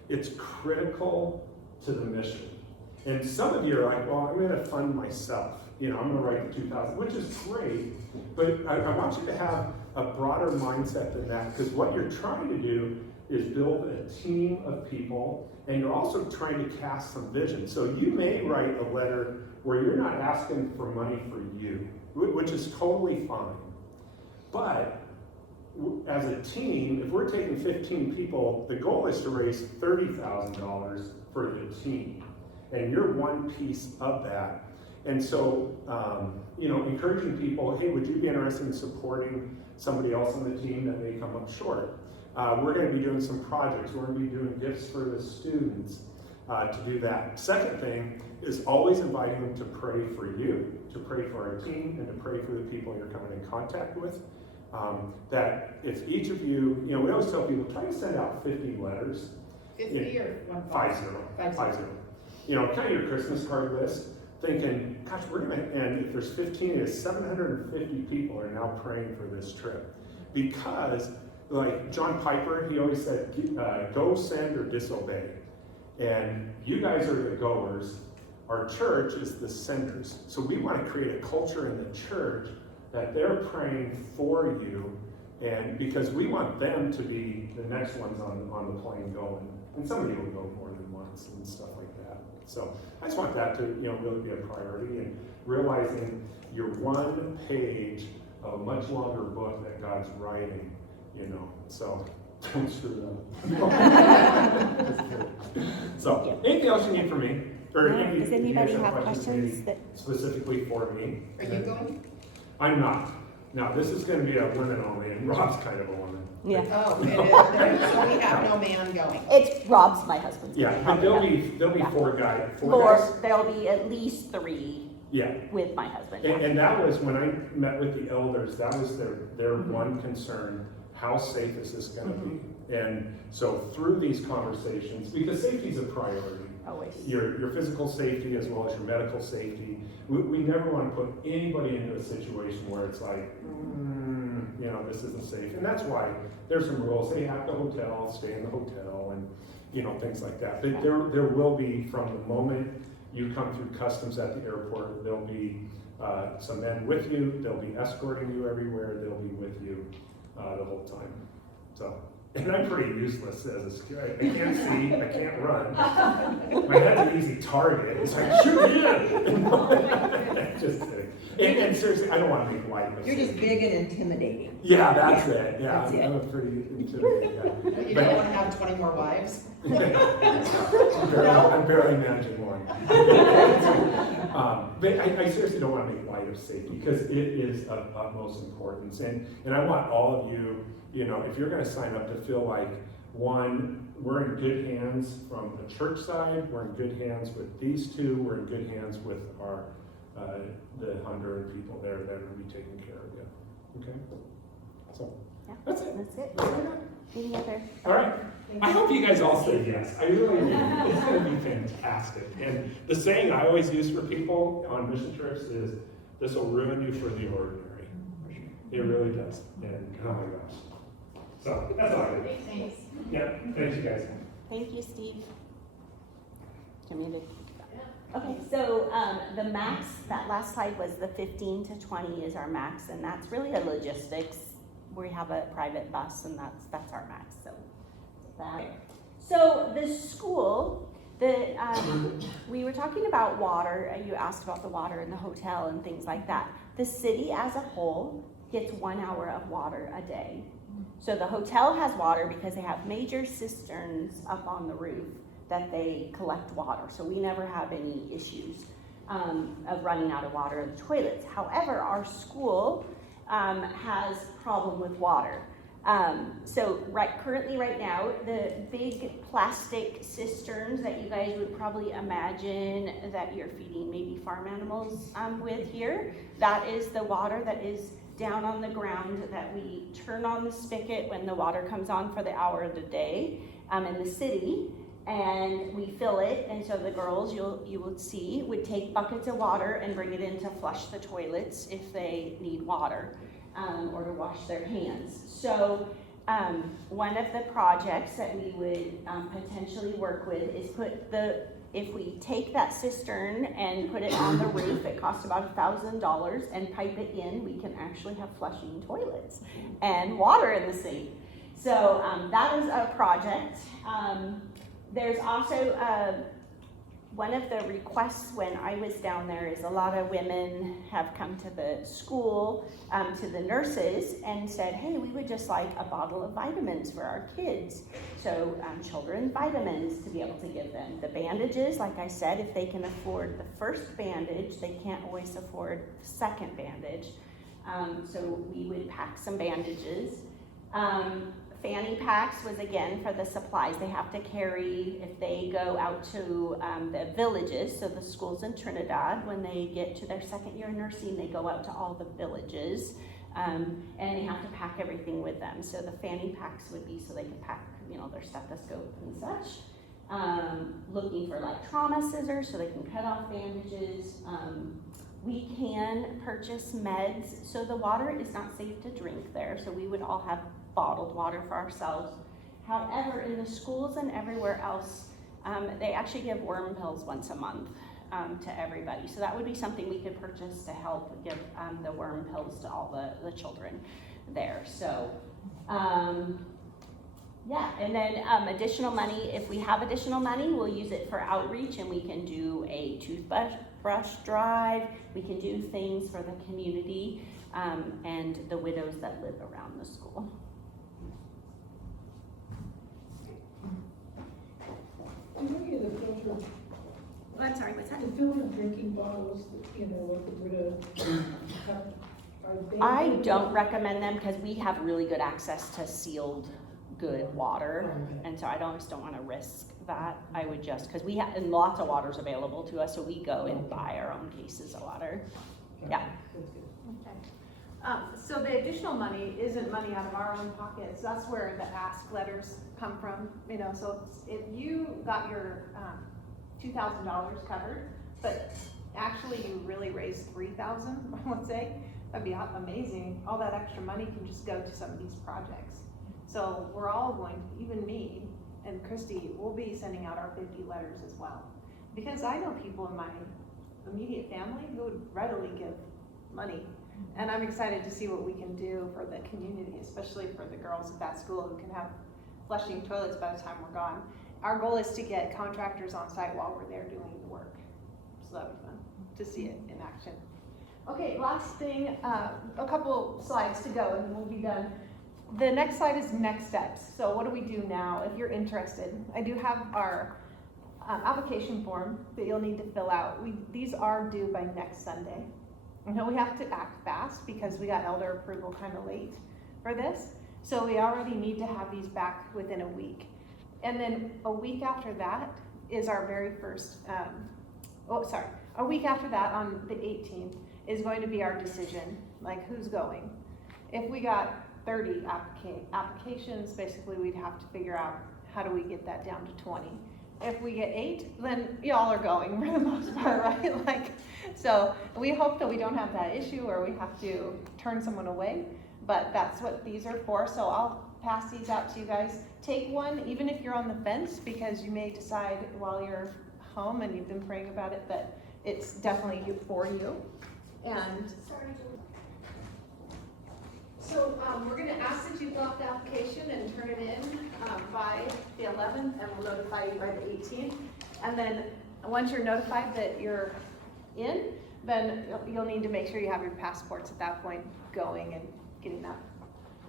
it's critical to the mission. And some of you are like, well, I'm gonna fund myself. I'm gonna write the 2,000, which is great, but I want you to have a broader mindset than that, because what you're trying to do is build a team of people, and you're also trying to cast some vision. So you may write a letter where you're not asking for money for you, which is totally fine. But as a team, if we're taking 15 people, the goal is to raise $30,000 for the team. And you're one piece of that. And so, encouraging people, hey, would you be interested in supporting somebody else on the team that may come up short? We're going to be doing some projects. We're going to be doing gifts for the students to do that. Second thing is always inviting them to pray for you, to pray for our team, and to pray for the people you're coming in contact with. That if each of you, we always tell people, try to send out 50 letters. 50 or 50. 50. Kind of your Christmas card list, thinking, gosh, and if there's 15, it's 750 people are now praying for this trip. Because, like John Piper, he always said, go, send, or disobey. And you guys are the goers. Our church is the senders. So we want to create a culture in the church that they're praying for you, and because we want them to be the next ones on the plane going. And some of you will go more than once and stuff like that. So I just want that to really be a priority, and realizing you're one page of a much longer book that God's writing, so don't screw it up. So anything else you need from me? Or Does anybody guys have questions maybe that? specifically for me? Are you going? I'm not. No, this is going to be a women only, and Rob's kind of a woman. Yeah. Oh, it is. So we have no man going. It's Rob's my husband. Yeah, but there'll be Yeah. four guys. There'll be at least 3 Yeah, with my husband. and that was when I met with the elders. That was their one concern: how safe is this going to be? And so through these conversations, because safety is a priority. Always. Your physical safety as well as your medical safety. We never want to put anybody into a situation where it's like, this isn't safe. And that's why there's some rules. They have the hotel, stay in the hotel, and things like that. But there will be, from the moment you come through customs at the airport, there'll be some men with you. They'll be escorting you everywhere. They'll be with you the whole time. So. And I'm pretty useless as a security. I can't see, I can't run. My head's an easy target. It's like, shoot me in! Just kidding. And seriously, I don't want to make light of it. You're just big and intimidating. Yeah, that's it. Yeah, That's it. I'm a pretty intimidating guy. You don't want to have 20 more wives? I'm barely managing one. But I seriously don't want to make light of safety, because it is of utmost importance. And I want all of you, if you're going to sign up, to feel like, one, we're in good hands from the church side, we're in good hands with these two, we're in good hands with our the Honduran people there that will be taking care of you. Okay? So, Yeah. that's it. That's it. That's all I got. Any other? All right. I hope you guys all say yes. I really do. It's going to be fantastic. And the saying I always use for people on mission trips is, this will ruin you for the ordinary. It really does. And oh my gosh. So that's all I got. Thanks. Yeah. Thanks, you guys. Thank you, Steve. Okay, so the max, that last slide was the 15 to 20 is our max, and that's really a logistics. We have a private bus, and that's our max. So that. So the school, we were talking about water. You asked about the water in the hotel and things like that. The city as a whole gets 1 hour of water a day. So the hotel has water because they have major cisterns up on the roof that they collect water. So we never have any issues of running out of water in the toilets. However, our school has problem with water. So currently right now, the big plastic cisterns that you guys would probably imagine that you're feeding maybe farm animals with here, that is the water that is down on the ground that we turn on the spigot when the water comes on for the hour of the day in the city, and we fill it. And so the girls, you will see, would take buckets of water and bring it in to flush the toilets if they need water or to wash their hands. So one of the projects that we would potentially work with is if we take that cistern and put it on the roof, it costs about $1,000, and pipe it in, we can actually have flushing toilets and water in the city. So that is a project. There's also one of the requests when I was down there is a lot of women have come to the school, to the nurses, and said, hey, we would just like a bottle of vitamins for our kids. So children's vitamins to be able to give them. The bandages, like I said, if they can afford the first bandage, they can't always afford the second bandage. So we would pack some bandages. Fanny packs was again for the supplies they have to carry if they go out to the villages. So the schools in Trinidad, when they get to their second year of nursing, they go out to all the villages and they have to pack everything with them. So the fanny packs would be so they can pack, their stethoscope and such. Looking for like trauma scissors so they can cut off bandages. We can purchase meds. So the water is not safe to drink there. So we would all have bottled water for ourselves. However, in the schools and everywhere else, they actually give worm pills once a month to everybody. So that would be something we could purchase to help give the worm pills to all the children there. So, yeah, and then additional money, if we have additional money, we'll use it for outreach, and we can do a toothbrush drive. We can do things for the community and the widows that live around the school. Do any of the filtered, I'm sorry, what's that? the filtered drinking bottles, what the widow have, are they? I don't recommend them because we have really good access to sealed good water, and so I just don't want to risk that. I would just, because we have, and lots of water's available to us, so we go and buy our own cases of water. Yeah. So the additional money isn't money out of our own pockets. That's where the ask letters come from. So if you got your $2,000 covered, but actually you really raised $3,000, let's say, that'd be amazing. All that extra money can just go to some of these projects. So we're all going, even me and Christy, will be sending out our 50 letters as well. Because I know people in my immediate family who would readily give money. And I'm excited to see what we can do for the community, especially for the girls at that school who can have flushing toilets by the time we're gone. Our goal is to get contractors on site while we're there doing the work. So that'd be fun to see it in action. Okay, last thing, a couple slides to go and we'll be done. The next slide is next steps. So what do we do now if you're interested? I do have our application form that you'll need to fill out. These are due by next Sunday. I know we have to act fast because we got elder approval kind of late for this. So we already need to have these back within a week. And then a week after that is our very first a week after that, on the 18th, is going to be our decision, like who's going. If we got 30 applications, basically we'd have to figure out how do we get that down to 20. If we get 8, then y'all are going for the most part, right? Like, so we hope that we don't have that issue or we have to turn someone away, but that's what these are for. So I'll pass these out to you guys. Take one, even if you're on the fence, because you may decide while you're home and you've been praying about it that it's definitely for you. And so we're going to ask that you fill out the application and turn it in by the 11th, and we'll notify you by the 18th. And then once you're notified that you're in, then you'll need to make sure you have your passports at that point going and getting that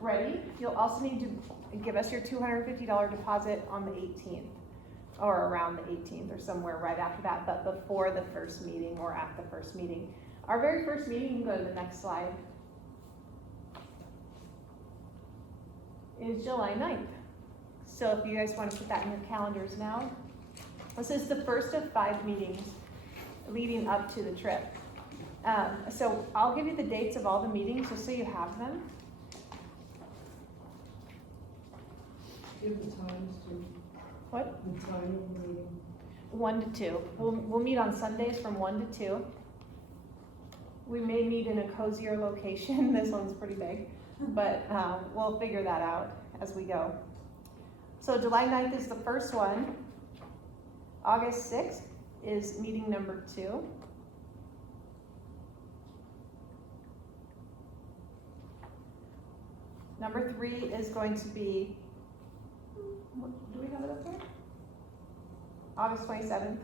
ready. You'll also need to give us your $250 deposit on the 18th, or around the 18th or somewhere right after that, but before the first meeting or at the first meeting. Our very first meeting, you can go to the next slide, is July 9th. So if you guys want to put that in your calendars now, this is the first of 5 meetings leading up to the trip. So I'll give you the dates of all the meetings just so you have them. Give the times to, What? the time of the meeting. 1 to 2. We'll meet on Sundays from 1 to 2. We may meet in a cozier location. This one's pretty big, but we'll figure that out as we go. So July 9th is the first one. August 6th is meeting number 2. Number 3 is going to be, do we have it up there? August 27th.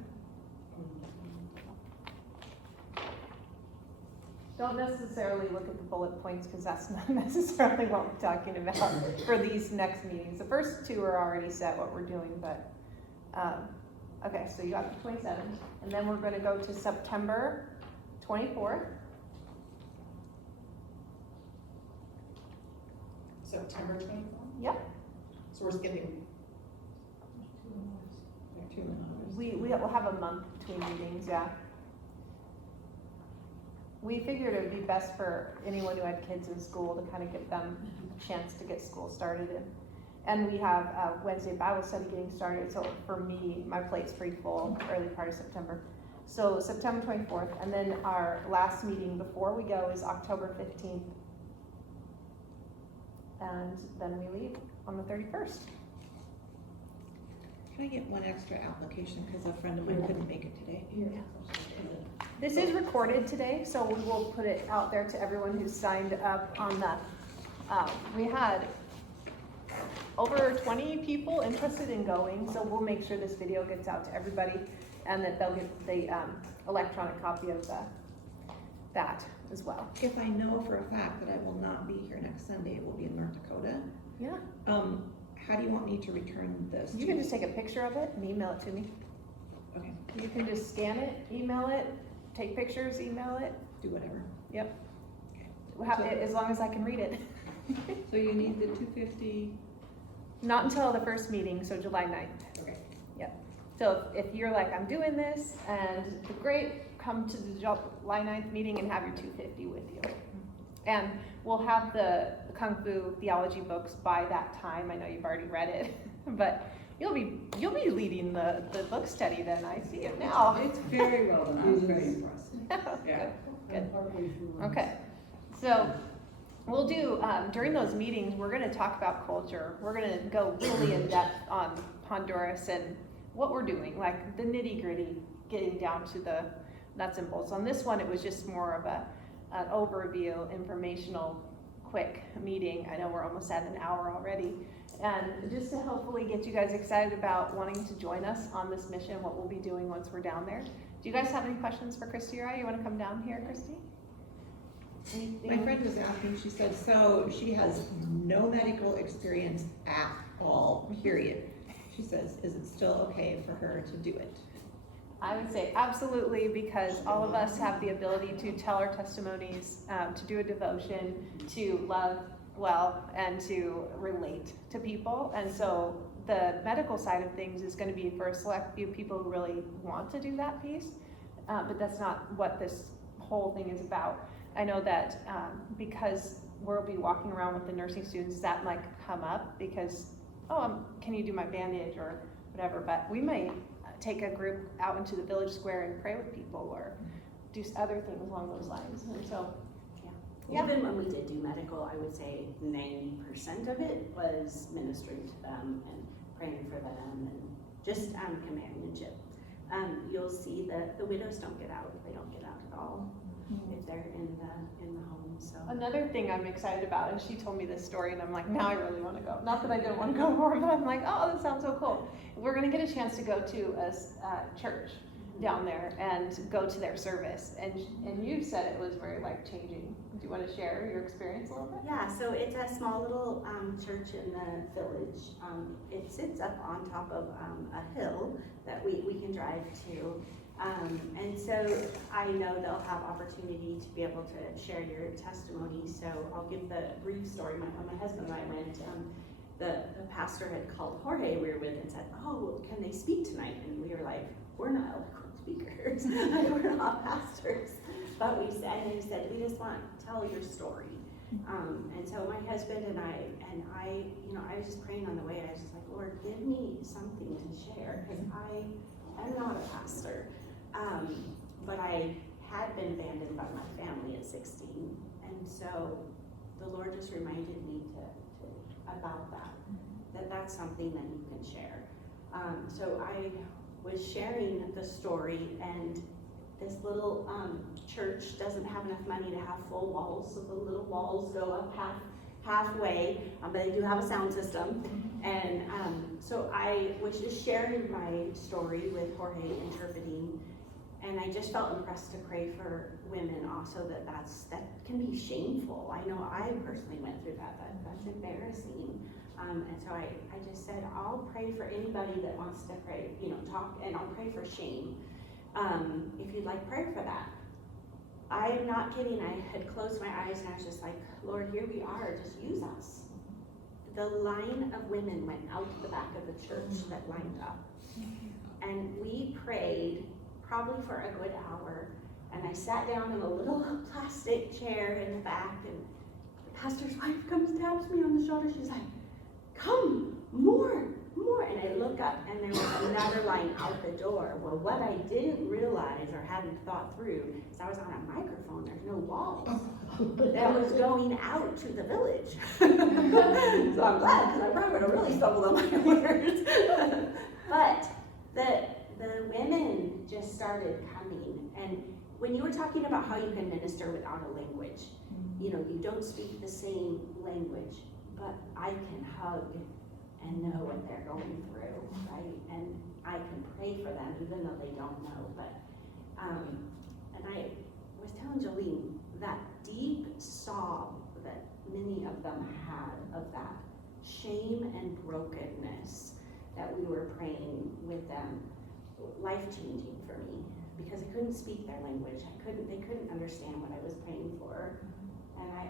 Don't necessarily look at the bullet points because that's not necessarily what we're talking about for these next meetings. The first 2 are already set what we're doing, but okay, so you got the 27th, and then we're going to go to September 24th. September 24th? Yep. So we're skipping 2 months. We'll have a month between meetings, yeah. We figured it would be best for anyone who had kids in school to kind of give them a chance to get school started in. And we have Wednesday Bible study getting started, so for me, my plate's pretty full early part of September. So September 24th, and then our last meeting before we go is October 15th. And then we leave on the 31st. Can I get one extra application because a friend of mine couldn't make it today? This is recorded today, so we will put it out there to everyone who signed up on the, we had over 20 people interested in going, so we'll make sure this video gets out to everybody and that they'll get the electronic copy of that as well. If I know for a fact that I will not be here next Sunday, it will be in North Dakota. Yeah. How do you want me to return this? You can just take a picture of it and email it to me. Okay. You can just scan it, email it, take pictures, email it. Do whatever. Yep. Okay. As long as I can read it. So you need the 250. Not until the first meeting, so July 9th. Okay. Yep. So if you're like, I'm doing this and great, come to the July 9th meeting and have your 250 with you. And we'll have the Kung Fu theology books by that time. I know you've already read it, but you'll be leading the book study then. I see it now. It's very well done. I was very impressed. Yeah. Good. Partway through. Okay. So we'll do, during those meetings, we're going to talk about culture. We're going to go really in depth on Honduras and what we're doing, like the nitty gritty, getting down to the nuts and bolts. On this one, it was just more of an overview, informational, quick meeting. I know we're almost at an hour already. And just to hopefully get you guys excited about wanting to join us on this mission, what we'll be doing once we're down there. Do you guys have any questions for Christy or I? You want to come down here, Christy? My friend was asking, she said, so she has no medical experience at all, period. She says, is it still okay for her to do it? I would say absolutely, because all of us have the ability to tell our testimonies, to do a devotion, to love well, and to relate to people. And so the medical side of things is going to be for a select few people who really want to do that piece. but that's not what this whole thing is about. I know that because we'll be walking around with the nursing students, that might come up because, can you do my bandage or whatever, but we may take a group out into the village square and pray with people or do other things along those lines, and so. Yeah. Even when we did do medical, I would say 90% of it was ministering to them and praying for them and just companionship. You'll see that the widows don't get out. They don't get out at all if they're in the home. So Another thing I'm excited about, and she told me this story, and I'm like, now I really want to go. Not that I didn't want to go more, but I'm like, oh, that sounds so cool. We're going to get a chance to go to a church down there and go to their service, and you said it was very life-changing. Do you want to share your experience a little bit? yeah, so it's a small little church in the village. It sits up on top of a hill that we can drive to. And so I know they'll have opportunity to be able to share your testimony. So I'll give the brief story. When my husband and I went, the pastor had called Jorge we were with and said, oh, can they speak tonight? And we were like, we're not eloquent speakers. We're not pastors. But we said, and he said, we just want to tell your story. And so my husband and I, I was just praying on the way. I was just like, Lord, give me something to share, because I am not a pastor. But I had been abandoned by my family at 16. And so the Lord just reminded me about that's something that you can share. So I was sharing the story, and this little church doesn't have enough money to have full walls, so the little walls go up halfway, but they do have a sound system. And so I was just sharing my story with Jorge interpreting, and I just felt impressed to pray for women also that can be shameful. I know I personally went through that's embarrassing. And so I just said, I'll pray for anybody that wants to pray, talk, and I'll pray for shame. If you'd like prayer for that. I am not kidding. I had closed my eyes and I was just like, Lord, here we are, just use us. The line of women went out the back of the church that lined up. And we prayed probably for a good hour. And I sat down in a little plastic chair in the back, and the pastor's wife comes, taps me on the shoulder. She's like, come, more. And I look up, and there was another line out the door. Well, what I didn't realize or hadn't thought through is I was on a microphone. There's no walls. That was going out to the village. So I'm glad, because I probably would have really stumbled on my words. But the women just started coming. And when you were talking about how you can minister without a language, you don't speak the same language, but I can hug and know what they're going through, right? And I can pray for them even though they don't know. But and I was telling Jolene, that deep sob that many of them had of that shame and brokenness that we were praying with them, life-changing for me, because I couldn't speak their language. They couldn't understand what I was praying for, and I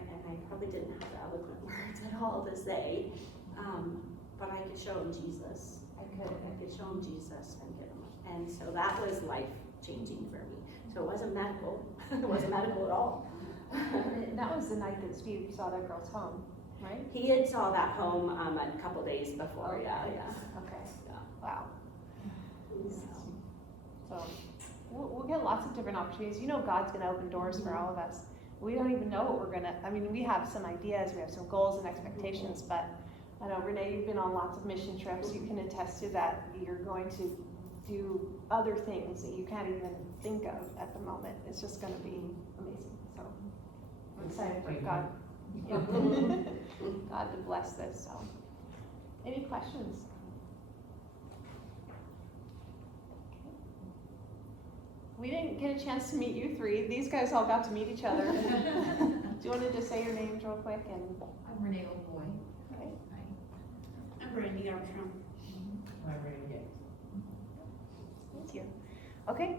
probably didn't have the eloquent words at all to say. But I could show them Jesus. I could show them Jesus and get them. And so that was life-changing for me. So it wasn't medical. It wasn't medical at all. That was the night that Steve saw that girl's home, right? He had saw that home a couple days before. Oh, yeah. Okay. Yeah. Wow. So we'll get lots of different opportunities. God's going to open doors for all of us. We don't even know what we're going to, we have some ideas, we have some goals and expectations, but I know, Renee, you've been on lots of mission trips. You can attest to that. You're going to do other things that you can't even think of at the moment. It's just going to be amazing. So I'm excited for God. God to bless this. So, any questions? Okay. We didn't get a chance to meet you three. These guys all got to meet each other. Do you want to just say your names real quick? And I'm Renee O'Boy. okay. I'm Brandy Armstrong. I'm Randy. Thank you. Okay,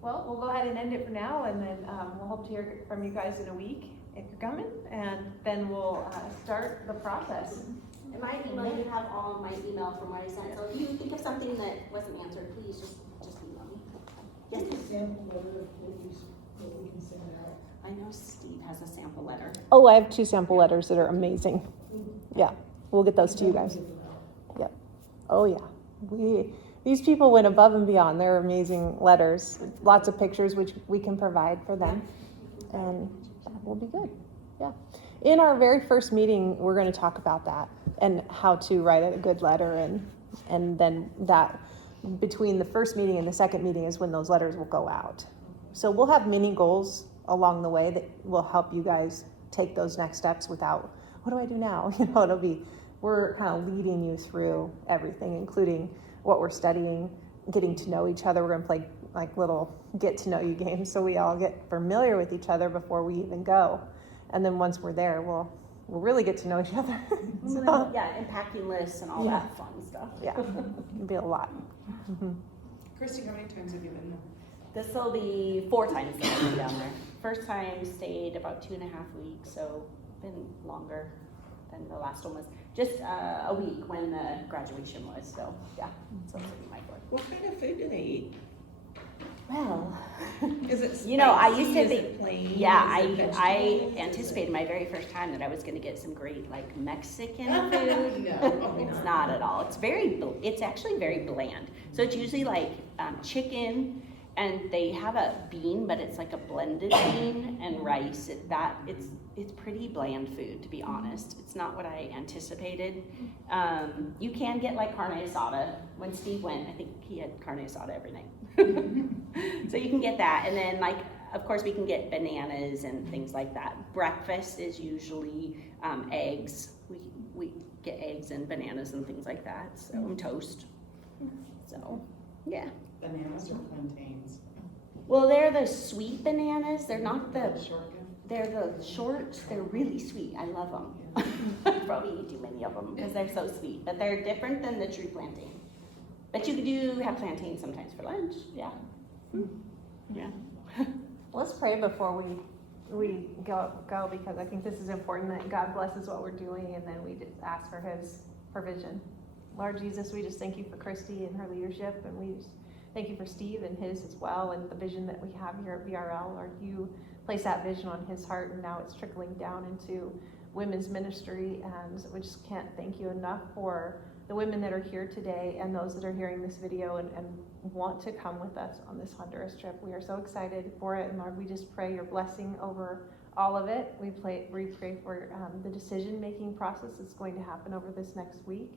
well, we'll go ahead and end it for now, and then we'll hope to hear from you guys in a week if you're coming, and then we'll start the process. In my email, you have all my email from what I sent. So if you think of something that wasn't answered, please just email me. Yes, please. sample letter of what we can send out? I know Steve has a sample letter. Oh, I have 2 sample letters that are amazing. Yeah, we'll get those to you guys. Yep. Oh yeah. These people went above and beyond. They're amazing letters. Lots of pictures which we can provide for them. And that will be good. Yeah. In our very first meeting, we're going to talk about that and how to write a good letter, and then that between the first meeting and the second meeting is when those letters will go out. So we'll have mini goals along the way that will help you guys take those next steps without, what do I do now? We're kind of leading you through everything, including what we're studying, getting to know each other. We're going to play like little get to know you games so we all get familiar with each other before we even go. And then once we're there, we'll really get to know each other. So, Yeah, and packing lists and all Yeah. that fun stuff. yeah, it'll be a lot. Christy, how many times have you been there? This will be 4 times that I've been down there. First time stayed about 2.5 weeks, so been longer than the last one was. Just a week when the graduation was, so yeah, so this will be my 4th. What kind of food do they eat? Well, Is it spicy? you know, I used to Is think, it plain? yeah, Is it I vegetables? Is anticipated my very first time that I was gonna get some great like Mexican food. No. It's not at all. It's actually very bland. So it's usually like chicken, and they have a bean, but it's like a blended bean and rice. It's pretty bland food, to be honest. It's not what I anticipated. You can get like carne asada. When Steve went, I think he had carne asada every night. So you can get that, and then like, of course, we can get bananas and things like that. Breakfast is usually eggs. We get eggs and bananas and things like that. So and toast. So yeah. Bananas or plantains? Well, they're the sweet bananas. They're not the. Shortcut? They're the short. They're really sweet. I love them. Probably eat too many of them because they're so sweet. But they're different than the true plantain. But you do have plantains sometimes for lunch. Yeah. Yeah. Let's pray before we go because I think this is important that God blesses what we're doing, and then we just ask for His provision. Lord Jesus, we just thank you for Christy and her leadership, and we just thank you for Steve and his as well, and the vision that we have here at VRL. Lord, you place that vision on his heart, and now it's trickling down into women's ministry, and we just can't thank you enough for the women that are here today and those that are hearing this video and want to come with us on this Honduras trip. We are so excited for it, and Lord, we just pray your blessing over all of it. We pray for the decision-making process that's going to happen over this next week.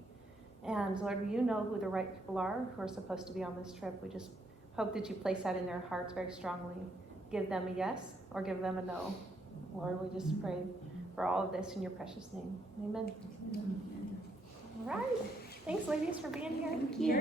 And Lord, you know who the right people are who are supposed to be on this trip. We just hope that you place that in their hearts very strongly. Give them a yes or give them a no. Lord, we just pray for all of this in your precious name. Amen. All right. Thanks, ladies, for being here. Thank you.